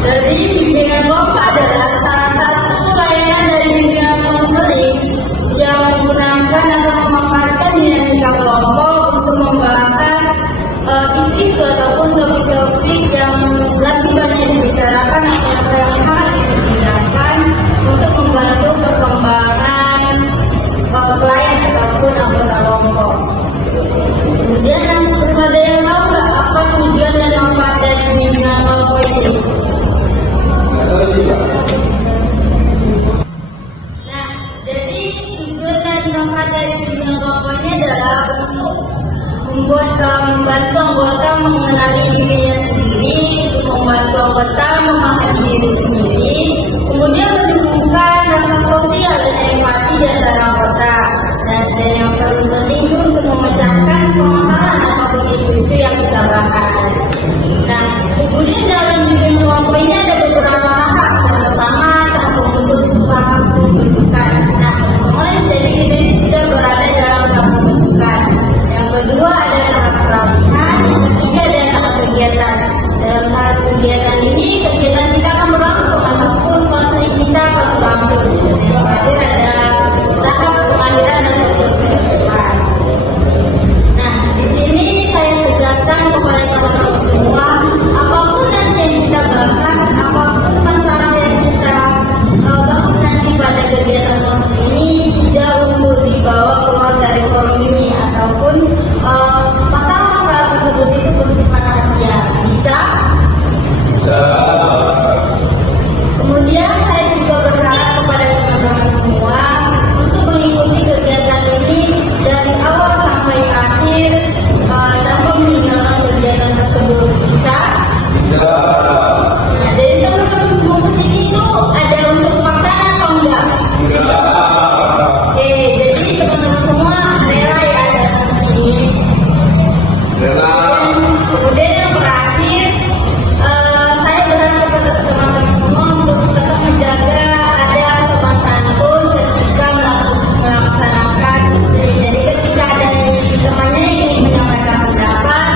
Jadi bimbingan kelompok adalah salah satu layanan dari bimbingan konseling yang menggunakan atau memanfaatkan dinamika kelompok untuk membahas isu-isu ataupun topik-topik yang lebih banyak dibicarakan atau yang sangat dibicarakan untuk membantu perkembangan klien ataupun anggota kelompok. Kemudian ada yang tahu nggak apa tujuan dan manfaat dari bimbingan kelompok ini? Nah, jadi tujuan dan manfaat dari bimbingan kelompok ini adalah untuk membantu anggota mengenali dirinya sendiri, untuk membantu anggota memahami diri sendiri, kemudian menumbuhkan rasa sosial dan empati di antara anggota, dan yang paling penting itu untuk memecahkan permasalahan ataupun isu-isu yang kita bahas. Nah, kemudian dalam bimbingan kelompok ini ada beberapa hak. Yang pertama, tahap pembentukan. Nah, teman-teman, jadi kita ini sudah berada dalam tahap pembentukan. Yang kedua ada tahap peralihan, yang ketiga ada tahap kegiatan. Dalam tahap kegiatan ini, kegiatan kita akan berlangsung ataupun konseling kita akan berlangsung. Yang terakhir ada tahap pengadilan dan pembentukan. Nah, di sini saya tegaskan kepada teman-teman semua, apapun nanti yang kita bahas, apapun masalah yang kita bahas nanti pada kegiatan konseling ini tidak untuk dibawa keluar dari forum ini ataupun masalah-masalah tersebut itu bersifat rahasia. Bisa? Bisa. Kemudian saya juga berharap kepada teman-teman semua untuk mengikuti kegiatan ini dari awal sampai akhir tanpa meninggalkan kegiatan tersebut. Bisa? Bisa. Nah, jadi teman-teman semua kesini itu ada untuk paksaan atau enggak? Enggak. Oke, jadi teman-teman semua rela ya datang ke sini. Rela. Kemudian yang terakhir, saya berharap kepada teman-teman semua untuk tetap menjaga ada sopan santun ketika melaksanakan. Jadi ketika ada temannya yang ingin menyampaikan pendapat,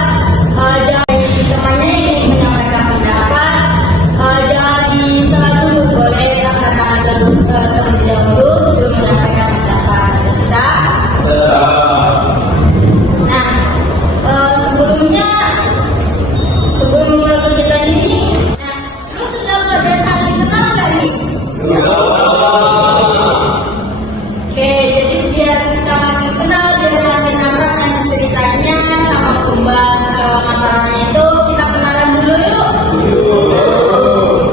jangan disela dulu, boleh angkat tangan terlebih dahulu sebelum menyampaikan pendapat. Bisa? Bisa. Nah, sebelum mulai kegiatan ini, terus sudah pada saling kenal nggak nih? Oke, jadi biar kita makin kenal, biar makin akrab dengan ceritanya sama pembahas masalahnya itu, kita kenalan dulu yuk.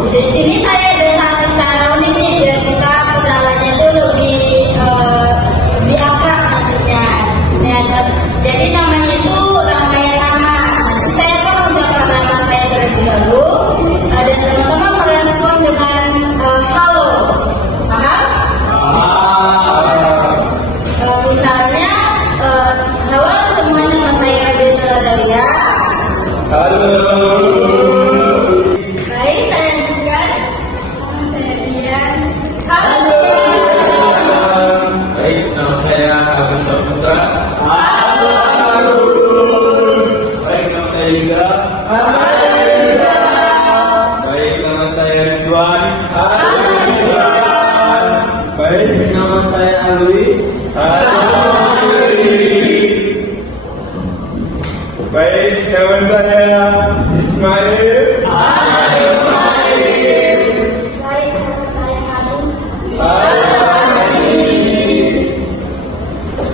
Di sini saya ada satu cara unik nih, biar kita kenalannya itu lebih akrab nantinya. Nah, jadi namanya itu rangkaian nama. Saya akan mengucapkan nama saya terlebih dahulu, dan teman-teman merespon dengan halo. Paham? Misalnya, halo semuanya, nama saya Rabiul Adawiyah. Halo. Baik, saya lanjutkan. Nama saya Rian. Halo. Baik, nama saya Agus Saputra. Halo. Baik, nama saya Yuda. Baik, nama saya Ridwan. Baik, nama saya Alwi. Baik, nama saya Ismail. Baik, nama saya Hanum.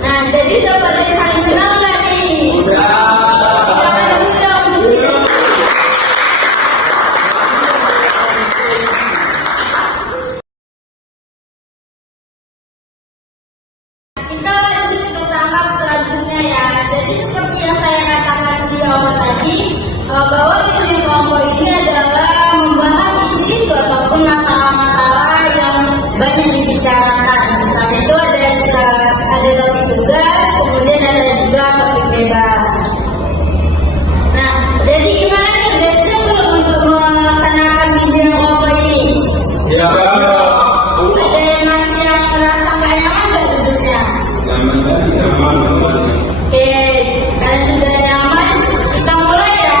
Nah, jadi dapat saling kenal nggak nih? Jangan dulu dong. Kita lanjut ke tahap selanjutnya ya. Jadi seperti yang saya katakan di awal tadi, bahwa bimbingan kelompok ini adalah membahas isu-isu ataupun masalah-masalah yang banyak dibicarakan. Misalnya itu ada topik tugas, kemudian ada juga topik bebas. Nah, jadi gimana nih, udah siap belum untuk melaksanakan bimbingan kelompok ini? Siap. Ada yang masih yang merasa nggak nyaman nggak duduknya? Nyaman. Oke, kalian sudah nyaman, kita mulai ya.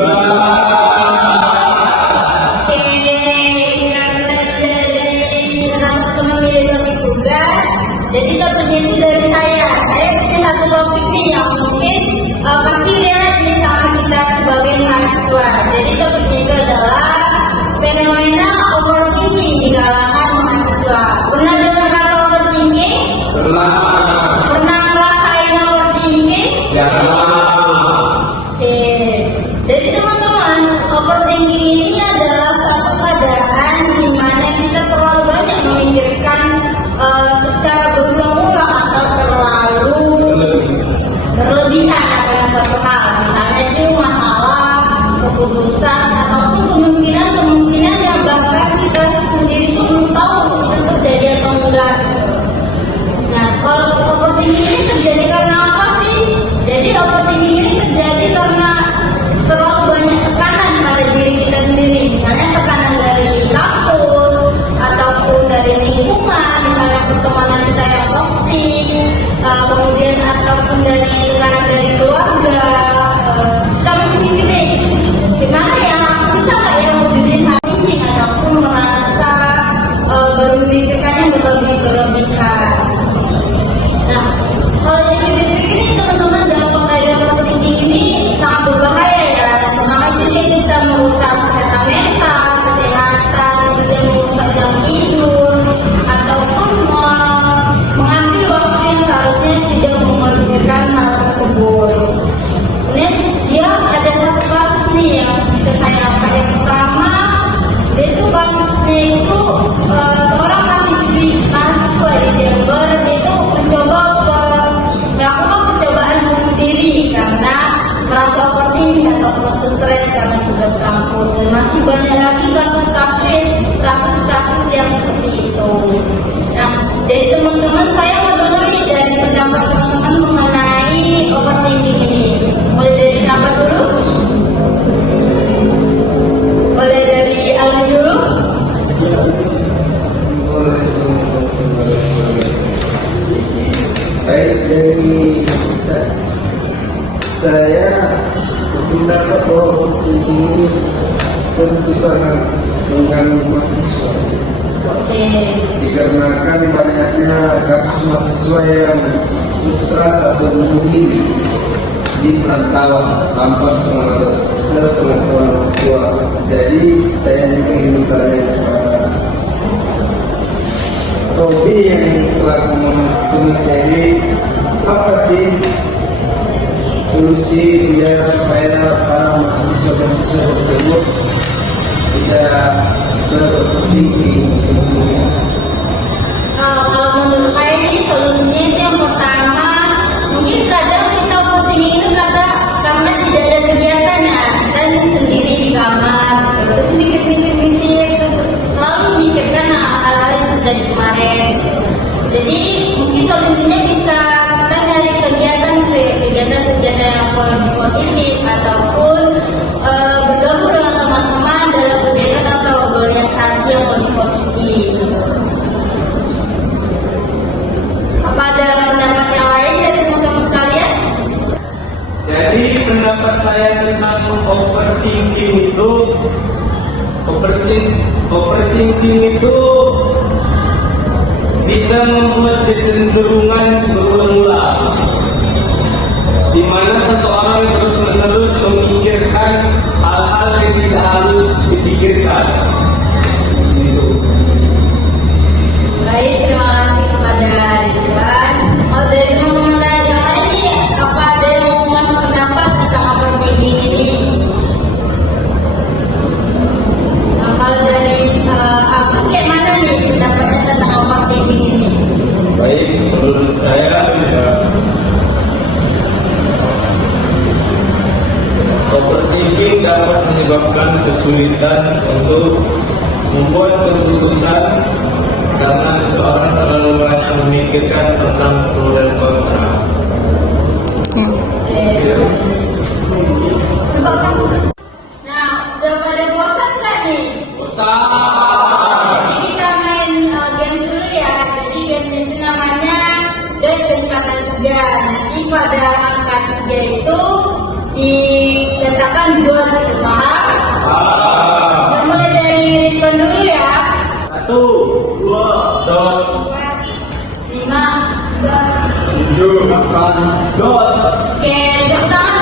Oke, karena dari teman-teman milih topik tugas, jadi topiknya itu dari saya. Saya punya satu topik nih yang mungkin pasti relate nih sama kita sebagai mahasiswa. Jadi topiknya itu adalah fenomena overthinking di kalangan mahasiswa. Pernah dengar kata overthinking? Pernah ngerasain overthinking? Oke, jadi teman-teman, overthinking ini adalah suatu keadaan di mana kita terlalu banyak memikirkan secara berulang-ulang atau terlalu berlebihan akan suatu hal. Misalnya itu masalah, keputusan, ataupun kemungkinan yang bahkan kita sendiri tuh belum tahu itu terjadi atau enggak. Nah, kalau overthinking ini terjadi karena apa sih? Jadi overthinking ini terjadi karena terlalu banyak tekanan pada diri kita sendiri. Misalnya tekanan dari kampus ataupun dari lingkungan, misalnya pertemanan kita yang toksik, kemudian ataupun dari tekanan dari keluarga. Kita mesti mikir deh, gimana ya? Bisa nggak ya wujudin overthinking ataupun merasa berpikirkannya berlebihan? Nah, kalau dipikir-pikirin teman-teman dalam keadaan overthinking ini sangat berbahaya ya. Pertama itu dia bisa merusak kesehatan mental, kesehatan, juga merusak jam tidur, ataupun mengambil waktu yang seharusnya tidak memikirkan hal tersebut. Kemudian dia ada satu kasus nih yang bisa saya angkat. Yang pertama, dia itu kasusnya itu seorang mahasiswa di Jember. Dia itu mencoba melakukan percobaan bunuh diri karena merasa overthinking atau stres karena tugas kampus. Dan masih banyak lagi kasus-kasus yang seperti itu. Nah, jadi teman-teman, saya mau dengar nih dari pendapat teman-teman mengenai overthinking ini. Mulai dari siapa dulu? Mulai dari Alwi dulu. Baik, dari saya berpendapat bahwa ini tentu sangat mengganggu mahasiswa. Oke. Dikarenakan banyaknya kasus mahasiswa yang putus asa atau bunuh diri di perantauan tanpa sepengetahuan orang tua. Jadi saya juga ingin bertanya kepada Robi yang selaku pemateri, apa sih solusi biar supaya para mahasiswa tersebut tidak berpikir? Kalau menurut saya sih solusinya itu yang pertama, mungkin kadang kita overthinking itu karena tidak ada kegiatannya, kita sendiri di kamar, terus mikir, terus selalu memikirkan hal-hal yang terjadi kemarin. Jadi mungkin solusinya bisa kita cari kegiatan yang lebih positif ataupun bergabung dengan teman-teman dalam kegiatan atau organisasi yang lebih positif. Apa ada pendapat yang lain dari teman-teman sekalian? Jadi pendapat saya tentang overthinking itu bisa membuat kecenderungan berulang-ulang, di mana seseorang terus-menerus memikirkan hal-hal yang tidak harus dipikirkan. Baik, terima kasih kepada Ridwan. Dari teman-teman yang lain nih, apa ada yang mau masuk pendapat tentang overthinking ini? Kalau dari Agus, kayak mana nih pendapatnya tentang overthinking ini? Baik, menurut saya overthinking dapat menyebabkan kesulitan untuk membuat keputusan karena seseorang terlalu banyak memikirkan tentang pro dan kontra. Nah, udah pada bosan nggak nih? Bosan. Jadi kita main game dulu ya. Jadi game itu namanya Doi Angka 3. Nanti pada angka 3 itu dikatakan 2 gitu. makan dot. Oke, tepuk tangan.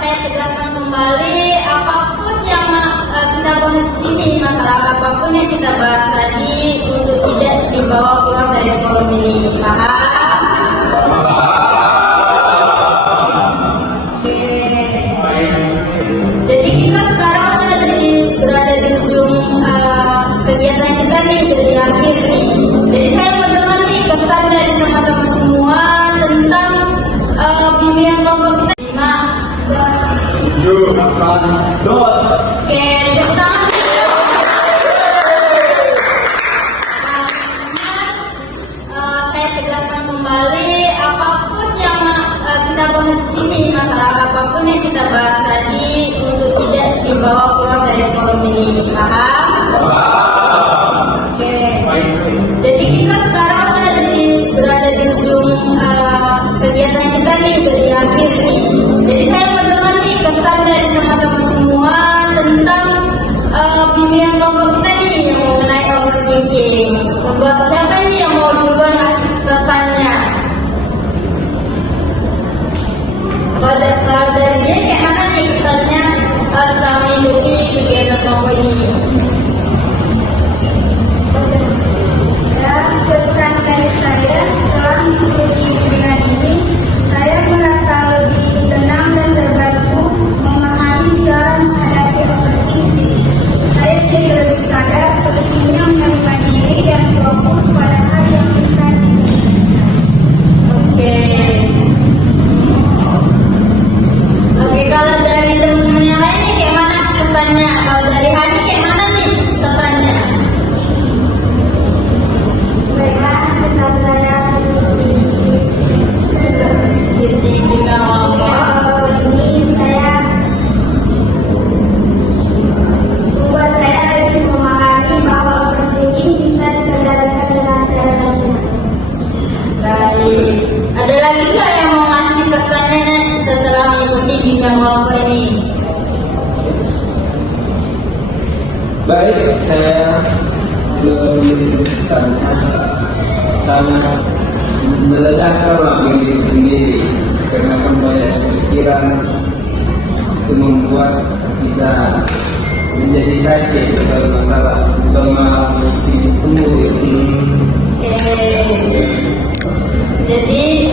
Saya tegaskan kembali, apapun yang kita bahas di sini, masalah apapun yang kita bahas tadi untuk tidak dibawa keluar dari forum ini. Paham? Oke. Jadi kita sekarang berada di ujung kegiatan kita nih, jadi akhir nih. Jadi saya mau dengar nih kesan dari teman-teman semua tentang pemilihan kelompok kita. 7 makan dot. Oke, tepuk tangan. Saya tegaskan kembali, apapun yang kita bahas di sini, masalah apapun yang kita bahas tadi untuk tidak dibawa keluar dari forum ini. Paham? Oke. Jadi kita sekarang berada di ujung kegiatan kita nih, jadi akhir nih. Jadi saya mau dengar nih kesan dari teman-teman semua tentang pemilihan kelompok kita nih yang mengenai overthinking. Siapa nih yang mau duluan kasih kesannya? Kalau dari dia kayak mana nih kesannya setelah mengikuti kegiatan kelompok ini? Kesan dari saya setelah mengikuti bimbingan ini, saya merasa lebih tenang dan terbantu memahami cara menghadapi overthinking. Saya jadi lebih sadar pentingnya menerima diri dan fokus pada hal yang bisa diinginkan. Oke. Oke, kalau dari teman-teman yang lain nih kayak mana kesannya? Kalau dari Hani kayak mana nih kesannya? Baiklah, kesan saya Jadi juga ngomong. ini membuat saya lebih memahami bahwa overthinking bisa dikendalikan dengan cara yang sehat. Baik. Ada lagi nggak yang mau ngasih kesannya nih setelah mengikuti bimbingan kelompok ini? Baik, saya memiliki kesan sangat melegakan diri sendiri karena kan banyak pikiran itu membuat kita menjadi sakit dalam masalah terutama diri sendiri. Oke. Jadi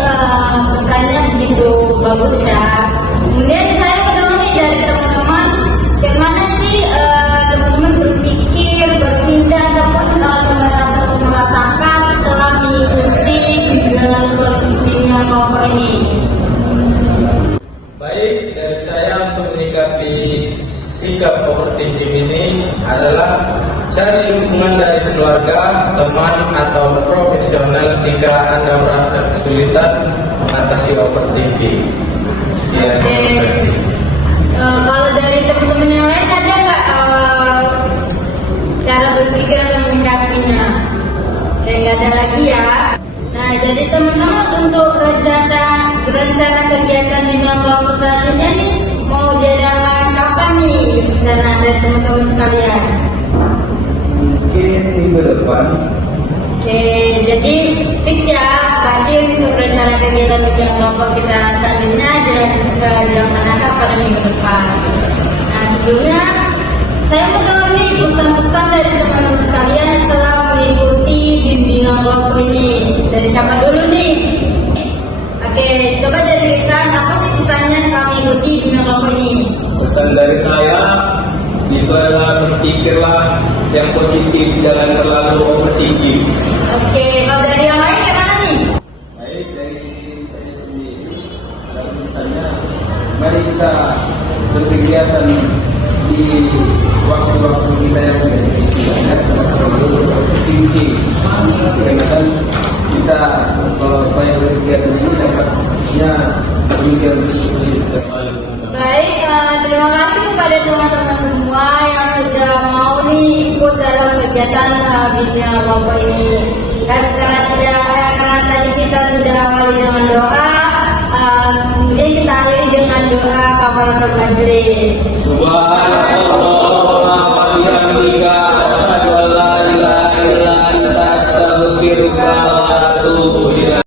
kesannya begitu bagus ya. Kemudian saya mau nih dari teman-teman, bagaimana sih teman-teman berpikir, bertindak ataupun teman-teman merasakan setelah mengikuti bimbingan kelompok ini? Baik, dari saya untuk menyikapi sikap overthinking ini adalah cari dukungan dari keluarga, teman, atau profesional jika Anda merasa kesulitan mengatasi overthinking. Sekian, terima kasih. Kalau dari teman-teman yang lain ada nggak cara berpikir atau menyikapinya? Kayak nggak ada lagi ya. Nah, jadi teman-teman untuk rencana kegiatan bimbingan kelompok selanjutnya nih mau diadakan kapan nih rencana dari teman-teman sekalian? Mungkin minggu depan. Oke, jadi fix ya, pasti untuk rencana kegiatan bimbingan kelompok kita selanjutnya dilaksanakan pada minggu depan. Nah, sebelumnya saya mau dengar nih pesan-pesan dari teman-teman sekalian setelah mengikuti bimbingan kelompok ini. Dari siapa dulu nih? Oke, coba dari kita, apa sih pesannya setelah mengikuti bimbingan kelompok ini? Pesan dari saya itu adalah berpikirlah yang positif, jangan terlalu overthinking. Oke, kalau dari yang lain gimana nih? Baik, dari saya sendiri dan misalnya mari kita berkegiatan di waktu-waktu kita yang berisinya terlalu overthinking. Karena kan kita kalau banyak berkegiatan ini dapatnya berpikir positif. Baik, terima kasih kepada teman-teman semua yang sudah mau nih ikut dalam kegiatan bimbingan kelompok ini. Dan karena tadi kita sudah awali dengan doa, kemudian kita akhiri dengan doa kafaratul majelis. Subhanallah wa bihamdika asyhadu an la ilaha illa anta wabarakatuh.